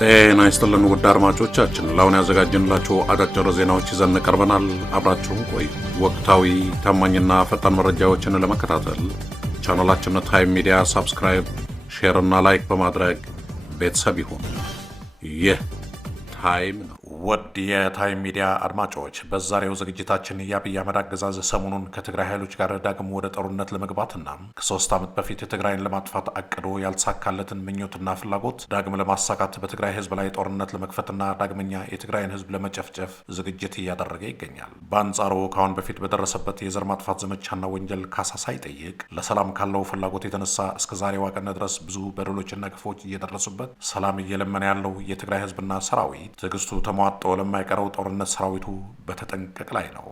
ጤና ይስጥልን ውድ አድማጮቻችን፣ ለአሁን ያዘጋጀንላችሁ አጫጭር ዜናዎች ይዘን ቀርበናል። አብራችሁን ቆዩ። ወቅታዊ ታማኝና ፈጣን መረጃዎችን ለመከታተል ቻናላችንን ታይም ሚዲያ ሰብስክራይብ፣ ሼር እና ላይክ በማድረግ ቤተሰብ ይሁኑ። ይህ ታይም ነው። ውድ የታይም ሚዲያ አድማጮች፣ በዛሬው ዝግጅታችን የአብይ አህመድ አገዛዝ ሰሞኑን ከትግራይ ኃይሎች ጋር ዳግም ወደ ጦርነት ለመግባትና ከ3 ዓመት በፊት ትግራይን ለማጥፋት አቅዶ ያልተሳካለትን ምኞትና ፍላጎት ዳግም ለማሳካት በትግራይ ህዝብ ላይ ጦርነት ለመክፈትና ዳግመኛ የትግራይን ህዝብ ለመጨፍጨፍ ዝግጅት እያደረገ ይገኛል። በአንጻሩ ከአሁን በፊት በደረሰበት የዘር ማጥፋት ዘመቻና ወንጀል ካሳ ሳይጠይቅ ለሰላም ካለው ፍላጎት የተነሳ እስከ ዛሬዋ ቀን ድረስ ብዙ በደሎችና ግፎች እየደረሱበት ሰላም እየለመነ ያለው የትግራይ ህዝብና ሰራዊት ትዕግስቱ ተሟጦ ለማይቀረው ጦርነት ሰራዊቱ በተጠንቀቅ ላይ ነው።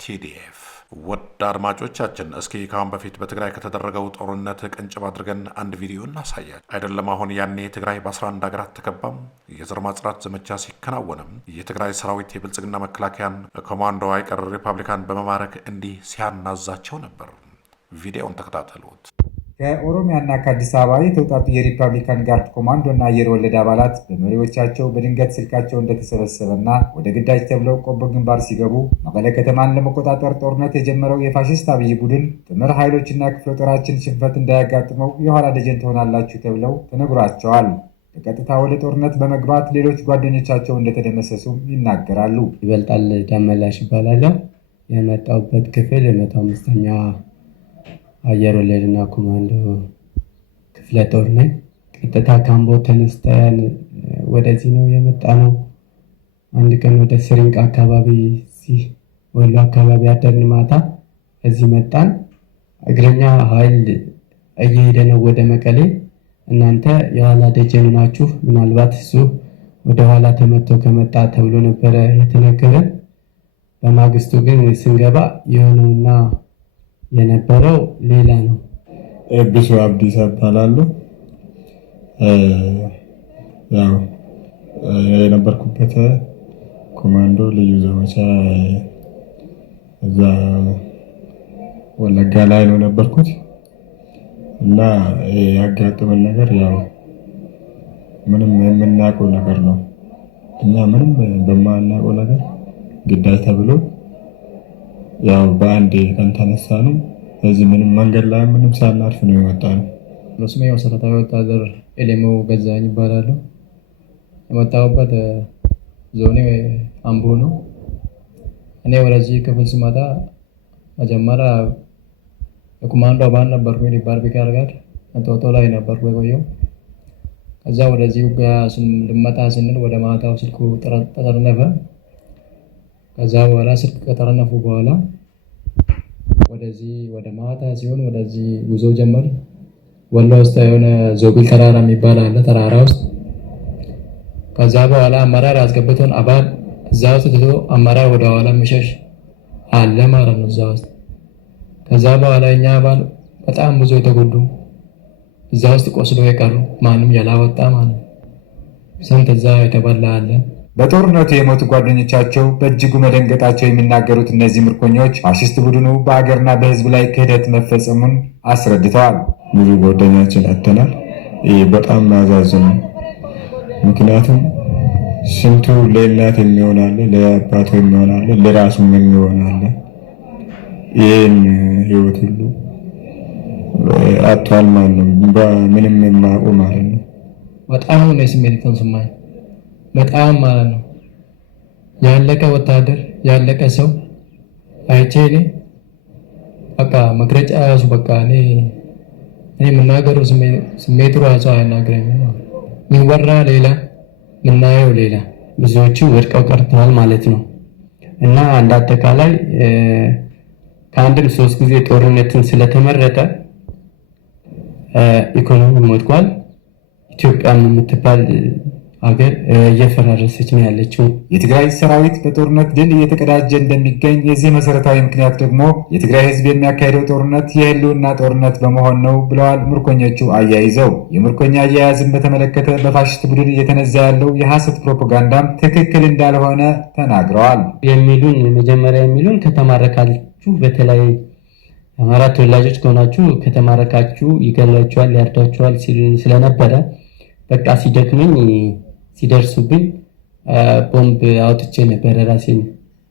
ቲዲኤፍ ውድ አድማጮቻችን፣ እስኪ ከአሁን በፊት በትግራይ ከተደረገው ጦርነት ቅንጭብ አድርገን አንድ ቪዲዮ እናሳያል። አይደለም አሁን ያኔ ትግራይ በ11 ሀገራት ተከባም የዘር ማጽዳት ዘመቻ ሲከናወንም የትግራይ ሰራዊት የብልጽግና መከላከያን ኮማንዶ አይቀር ሪፐብሊካን በመማረክ እንዲህ ሲያናዛቸው ነበር። ቪዲዮውን ተከታተሉት። ከኦሮሚያና ከአዲስ አበባ የተውጣጡ የሪፐብሊካን ጋርድ ኮማንዶ እና አየር ወለድ አባላት በመሪዎቻቸው በድንገት ስልካቸው እንደተሰበሰበና ወደ ግዳጅ ተብለው ቆቦ ግንባር ሲገቡ መቀለ ከተማን ለመቆጣጠር ጦርነት የጀመረው የፋሽስት አብይ ቡድን ጥምር ኃይሎችና ክፍለ ጦራችን ሽንፈት እንዳያጋጥመው የኋላ ደጀን ትሆናላችሁ ተብለው ተነግሯቸዋል። በቀጥታ ወደ ጦርነት በመግባት ሌሎች ጓደኞቻቸው እንደተደመሰሱም ይናገራሉ። ይበልጣል ደመላሽ ይባላል። የመጣሁበት ክፍል 105ኛ አየር ወለድና ኮማንዶ ክፍለ ጦር ነኝ። ቀጥታ ካምቦ ተነስተን ወደዚህ ነው የመጣ ነው። አንድ ቀን ወደ ስሪንቅ አካባቢ ወሎ አካባቢ አደርን። ማታ እዚህ መጣን። እግረኛ ኃይል እየሄደ ነው ወደ መቀሌ። እናንተ የኋላ ደጀኑ ናችሁ፣ ምናልባት እሱ ወደ ኋላ ተመቶ ከመጣ ተብሎ ነበረ የተነገረን። በማግስቱ ግን ስንገባ የሆነውና የነበረው ሌላ ነው። ኤቢሶ አብዲሳ እባላለሁ። ያው የነበርኩበት ኮማንዶ ልዩ ዘመቻ እዛ ወለጋ ላይ ነው ነበርኩት እና ያጋጠመን ነገር ያው ምንም የምናውቀው ነገር ነው። እኛ ምንም በማናውቀው ነገር ግዳጅ ተብሎ ያው በአንድ ቀን ተነሳ ነው። እዚህ ምንም መንገድ ላይ ምንም ሳናርፍ ነው የመጣ ነው። ስሜ መሰረታዊ ወታደር ኤሌሞ ገዛኝ ይባላል። የመጣሁበት ዞኔ አምቦ ነው። እኔ ወደዚህ ክፍል ስመጣ መጀመሪያ የኮማንዶ አባል ነበርኩ። ባርቢካል ጋር እንጦጦ ላይ ነበርኩ የቆየው። ከዛ ወደዚህ ጋር ልመጣ ስንል ወደ ማታው ስልኩ ተጠረነፈ። ከዛ በኋላ ስልክ ከተረነፉ በኋላ ወደዚህ ወደ ማታ ሲሆን ወደዚህ ጉዞ ጀመር። ወሎ ውስጥ የሆነ ዞብል ተራራ የሚባል አለ፣ ተራራ ውስጥ። ከዛ በኋላ አመራር አስገብቶን አባል እዛ ውስጥ ትቶ አመራር ወደ ኋላ መሸሽ አለ ማለት ነው እዛ ውስጥ። ከዛ በኋላ እኛ አባል በጣም ብዙ የተጎዱ እዛ ውስጥ ቆስሎ የቀሩ ማንም ያላወጣ ማለት ነው። ስንት እዛ የተበላ አለ። በጦርነቱ የሞቱ ጓደኞቻቸው በእጅጉ መደንገጣቸው የሚናገሩት እነዚህ ምርኮኞች ፋሽስት ቡድኑ በአገርና በሕዝብ ላይ ክህደት መፈጸሙን አስረድተዋል። ብዙ ጓደኛችን አጥተናል። ይህ በጣም ያሳዝናል። ምክንያቱም ስንቱ ለእናት የሚሆን አለ፣ ለአባቱ የሚሆን አለ፣ ለራሱም የሚሆን አለ። ይህን ህይወት ሁሉ አጥቷል ማለት ነው። ምንም የማያውቁ ማለት ነው። በጣም ነው ስሜት ተሰማኝ። በጣም ማለት ነው ያለቀ ወታደር ያለቀ ሰው አይቼ እኔ በቃ መግለጫ ያዙ። በቃ እኔ የምናገረው ስሜቱ ራሱ አይናገረኝም። የሚወራ ሌላ የምናየው ሌላ። ብዙዎቹ ወድቀው ቀርተዋል ማለት ነው እና እንደ አጠቃላይ ከአንድም 3 ጊዜ ጦርነትን ስለተመረጠ ኢኮኖሚ ሞትቋል። ኢትዮጵያ የምትባል ሀገር እየፈራረሰች ነው ያለችው። የትግራይ ሰራዊት በጦርነት ድል እየተቀዳጀ እንደሚገኝ የዚህ መሰረታዊ ምክንያት ደግሞ የትግራይ ህዝብ የሚያካሄደው ጦርነት የህልውና ጦርነት በመሆን ነው ብለዋል ምርኮኞቹ አያይዘው። የምርኮኛ አያያዝን በተመለከተ በፋሽስት ቡድን እየተነዛ ያለው የሐሰት ፕሮፓጋንዳም ትክክል እንዳልሆነ ተናግረዋል። መጀመሪያ የሚሉን ከተማረካችሁ በተለይ አማራ ተወላጆች ከሆናችሁ ከተማረካችሁ ይገላችኋል፣ ያርዳችኋል ስለነበረ በቃ ሲደክመኝ ሲደርሱብኝ ቦምብ አውጥቼ ነበር ራሴን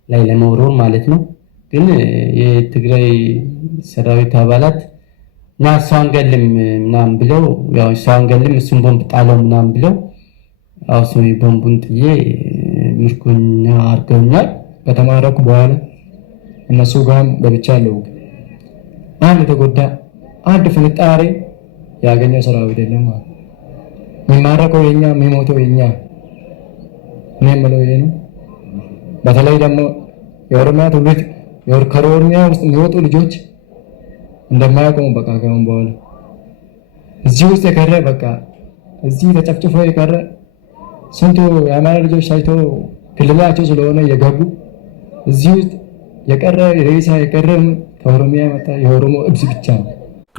ላይ ለመወርወር ማለት ነው። ግን የትግራይ ሰራዊት አባላት እና ሰው አንገልም ምናምን ብለው ያው ሰው አንገልም እሱን ቦምብ ጣለው ምናምን ብለው አውሶኝ ቦምቡን ጥዬ ምርኮኛ አድርገውኛል። ከተማረኩ በኋላ እነሱ ጋርም ገብቻለሁ። አንድ የተጎዳ አንድ ፍንጣሬ ያገኘው ሰራዊት የለም ማለት የሚማረከው የኛ የሚሞተው የኛ እኔ የምለው ይሄ ነው። በተለይ ደግሞ የኦሮሚያ ትውልድ ከኦሮሚያ ውስጥ የሚወጡ ልጆች እንደማያቆሙ በቃ ከአሁን በኋላ እዚህ ውስጥ የቀረ በቃ እዚህ ተጨፍጭፎ የቀረ ስንቱ የአማራ ልጆች ሳይቶ ክልላቸው ስለሆነ የገቡ እዚህ ውስጥ የቀረ ሬሳ የቀረ ከኦሮሚያ መጣ የኦሮሞ እብዝ ብቻ ነው።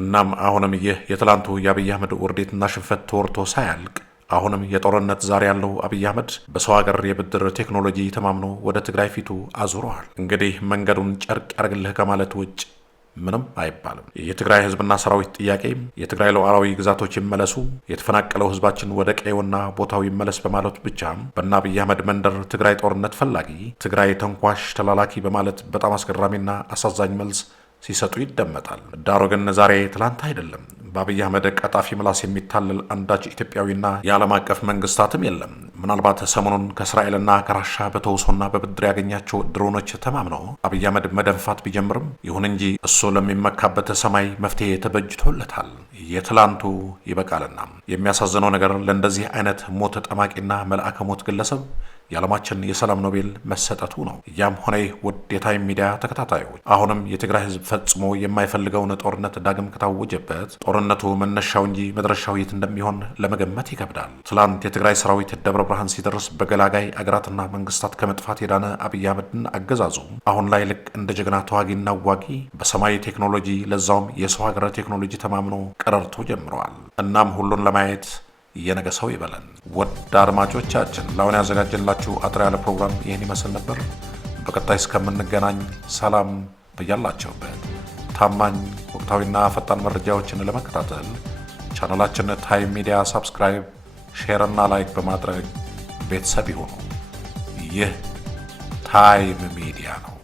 እናም አሁንም ይህ የትላንቱ የአብይ አህመድ ውርደትና ሽንፈት ተወርቶ ሳያልቅ አሁንም የጦርነት ዛሬ ያለው አብይ አህመድ በሰው ሀገር የብድር ቴክኖሎጂ ተማምኖ ወደ ትግራይ ፊቱ አዙረዋል። እንግዲህ መንገዱን ጨርቅ ያርግልህ ከማለት ውጭ ምንም አይባልም። የትግራይ ህዝብና ሰራዊት ጥያቄ የትግራይ ሉዓላዊ ግዛቶች ይመለሱ፣ የተፈናቀለው ህዝባችን ወደ ቀዬውና ቦታው ይመለስ በማለቱ ብቻ በእነ አብይ አህመድ መንደር ትግራይ ጦርነት ፈላጊ፣ ትግራይ ተንኳሽ ተላላኪ በማለት በጣም አስገራሚና አሳዛኝ መልስ ሲሰጡ ይደመጣል። ዳሩ ግን ዛሬ ትላንት አይደለም። በአብይ አህመድ ቀጣፊ ምላስ የሚታለል አንዳች ኢትዮጵያዊና የዓለም አቀፍ መንግስታትም የለም። ምናልባት ሰሞኑን ከእስራኤልና ከራሻ በተውሶና በብድር ያገኛቸው ድሮኖች ተማምነው አብይ አህመድ መደንፋት ቢጀምርም ይሁን እንጂ እሱ ለሚመካበት ሰማይ መፍትሄ ተበጅቶለታል። የትላንቱ ይበቃልና የሚያሳዝነው ነገር ለእንደዚህ አይነት ሞት ጠማቂና መልአከ ሞት ግለሰብ የዓለማችን የሰላም ኖቤል መሰጠቱ ነው። ያም ሆነ ውድ የታይም ሚዲያ ተከታታዮች አሁንም የትግራይ ህዝብ ፈጽሞ የማይፈልገውን ጦርነት ዳግም ከታወጀበት ጦርነቱ መነሻው እንጂ መድረሻው የት እንደሚሆን ለመገመት ይከብዳል። ትላንት የትግራይ ሰራዊት ደብረ ብርሃን ሲደርስ በገላጋይ አገራትና መንግስታት ከመጥፋት የዳነ አብይ አህመድን አገዛዙ አሁን ላይ ልክ እንደ ጀግና ተዋጊና ዋጊ በሰማይ ቴክኖሎጂ ለዛውም የሰው ሀገር ቴክኖሎጂ ተማምኖ ቀረርቶ ጀምረዋል። እናም ሁሉን ለማየት የነገ ሰው ይበለን። ውድ አድማጮቻችን ለአሁን ያዘጋጀንላችሁ አጠር ያለ ፕሮግራም ይህን ይመስል ነበር። በቀጣይ እስከምንገናኝ ሰላም በያላችሁበት። ታማኝ ወቅታዊና ፈጣን መረጃዎችን ለመከታተል ቻናላችን ታይም ሚዲያ ሰብስክራይብ፣ ሼር እና ላይክ በማድረግ ቤተሰብ ይሁኑ። ይህ ታይም ሚዲያ ነው።